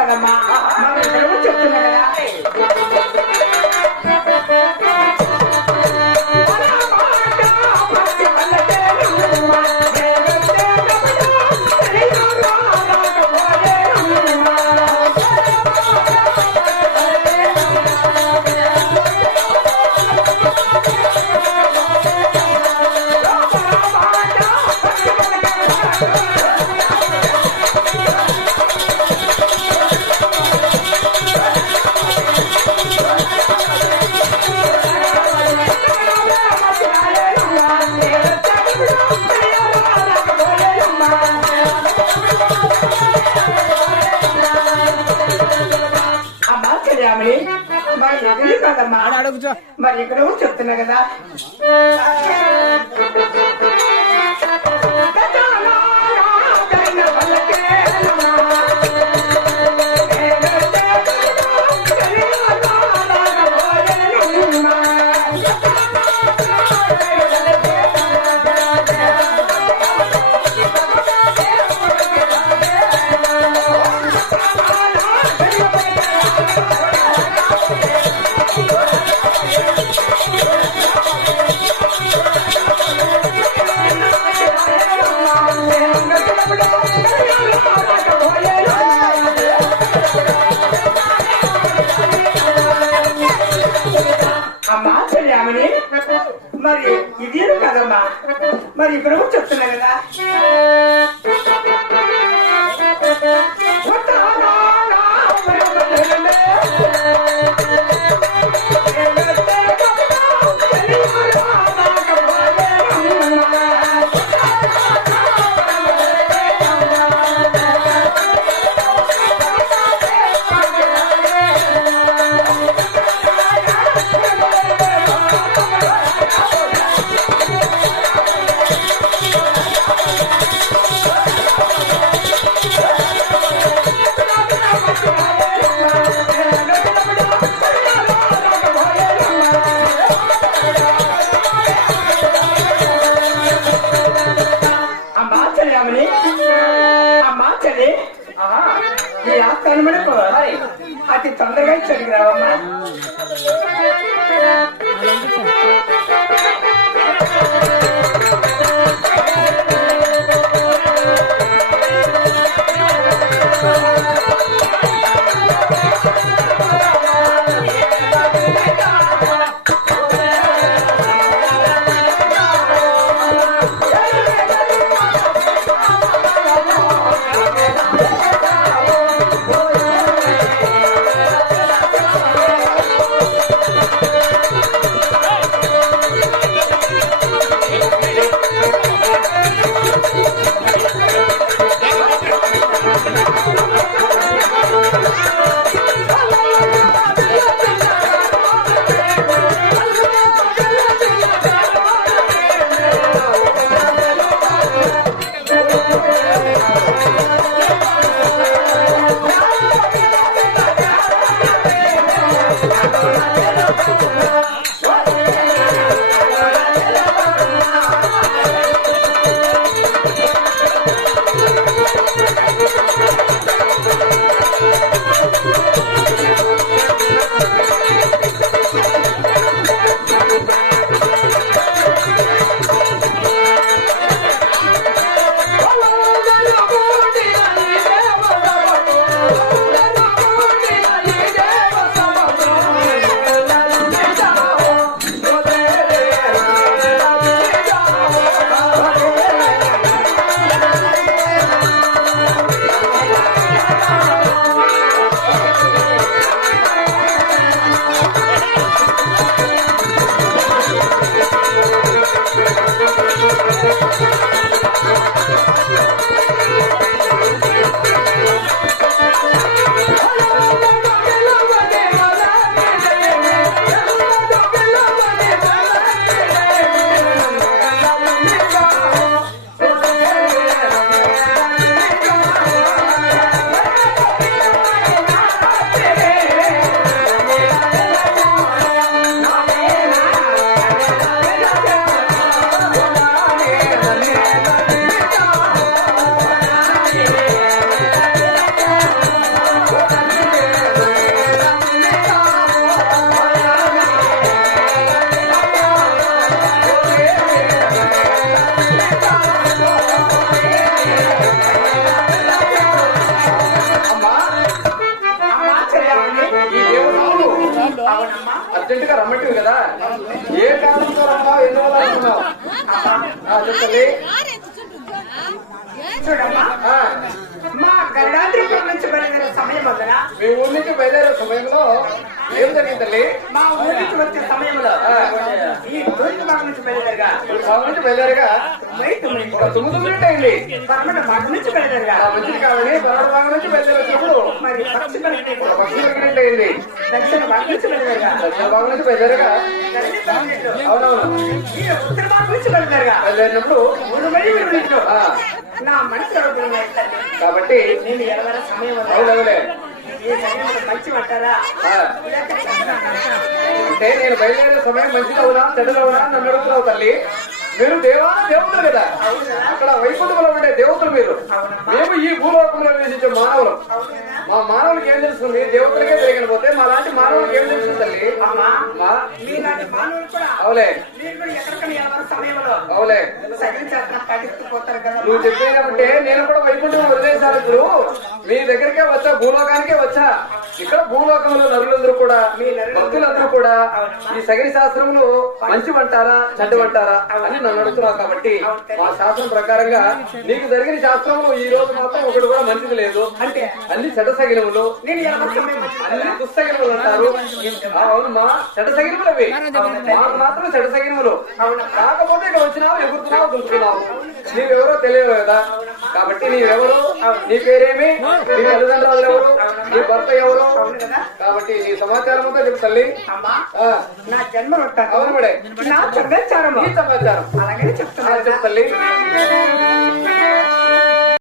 కదమ్మా? మరి ఇక్కడ చెప్తున్నా కదా కదమ్మా మరి ఇక్కడ కూడా చెప్తున్నా కదా? ఇక్కడ కూడా చెప్తున్నా కదా. మనకు అతి తొందరగా ఇక్కడికి రావమ్మా. చూడమ్మా. మా గరుడాద్రిపురం నుంచి బయలుదేరే సమయం వదన మీ ఊరి నుంచి బయలుదేరే సమయంలో ఏం జరిగింది తల్లి మా ఊరి నుంచి వచ్చే సమయంలో ఈ తూర్పు భాగం నుంచి భాగం నుంచి ఒక తొమ్మిది అయింది భాగం నుంచి ఆ మంచిది పర్వత భాగం నుంచి బయలుదేరేటప్పుడు మరి పక్షి మినిట్ అయింది దక్షిణ భాగం నుంచి బయలుదేరగా. దక్షిణ భాగం నుంచి నుంచి అవునవును. ఉత్తర భాగం నుంచి బయలుదేరగా. బయలుదేరినప్పుడు మూడు నిమిషాలు. ఆ, నా మనసు. కాబట్టి నేను ఎడవర సమయం. అవునవులే అంటే నేను బయలుదేరే సమయం మంచిగా అవునా చెడ్డగా అవునా నన్ను అడుగుతున్నావు తల్లి. మీరు దేవాన దేవతలు కదా. అక్కడ వైకుంఠంలో ఉండే దేవతలు మీరు. మేము ఈ భూలోకంలో నివసించే మానవులు. మా మానవులకి ఏం తెలుస్తుంది దేవతలకే తెలియకపోతే మా లాంటి మానవులకి ఏం తెలుస్తుంది తల్లి? అవులే. అవులే. నువ్వు చెప్పేదంటే నేను కూడా వైకుంఠం వదిలేశాను ఇప్పుడు. మీ దగ్గరికే వచ్చా భూలోకానికే వచ్చా ఇక్కడ భూలోకంలో నరులందరూ కూడా భక్తులందరూ కూడా. ఈ సగరి శాస్త్రములు మంచి అంటారా చెడ్డ అంటారా అని నన్ను అడుగుతున్నావు కాబట్టి మా శాస్త్రం ప్రకారంగా నీకు జరిగిన శాస్త్రములు ఈ రోజు మాత్రం ఒకటి కూడా మంచిది లేదు. అంటే? అన్ని చెడ్డ వచ్చింది. అన్ని దుస్తగినములు అంటారు. అవునమ్మా. చెడ్డ సగినములు అవి. మాకు మాత్రం చెడ్డ సగినములు కాకపోతే ఇక్కడ వచ్చినావు ఎగురుతున్నావు దుంకుతున్నావు నీవెవరో తెలియదు కదా. కాబట్టి నీవెవరు నీ పేరేమి? నీ తల్లిదండ్రులు ఎవరు? నీ భర్త ఎవరు? కాబట్టి ఈ సమాచారం అంతా చెప్పు తల్లి. అమ్మా నా జన్మ అవును మేడం. నా సమాచారం. అలాగే చెప్తాను తల్లి.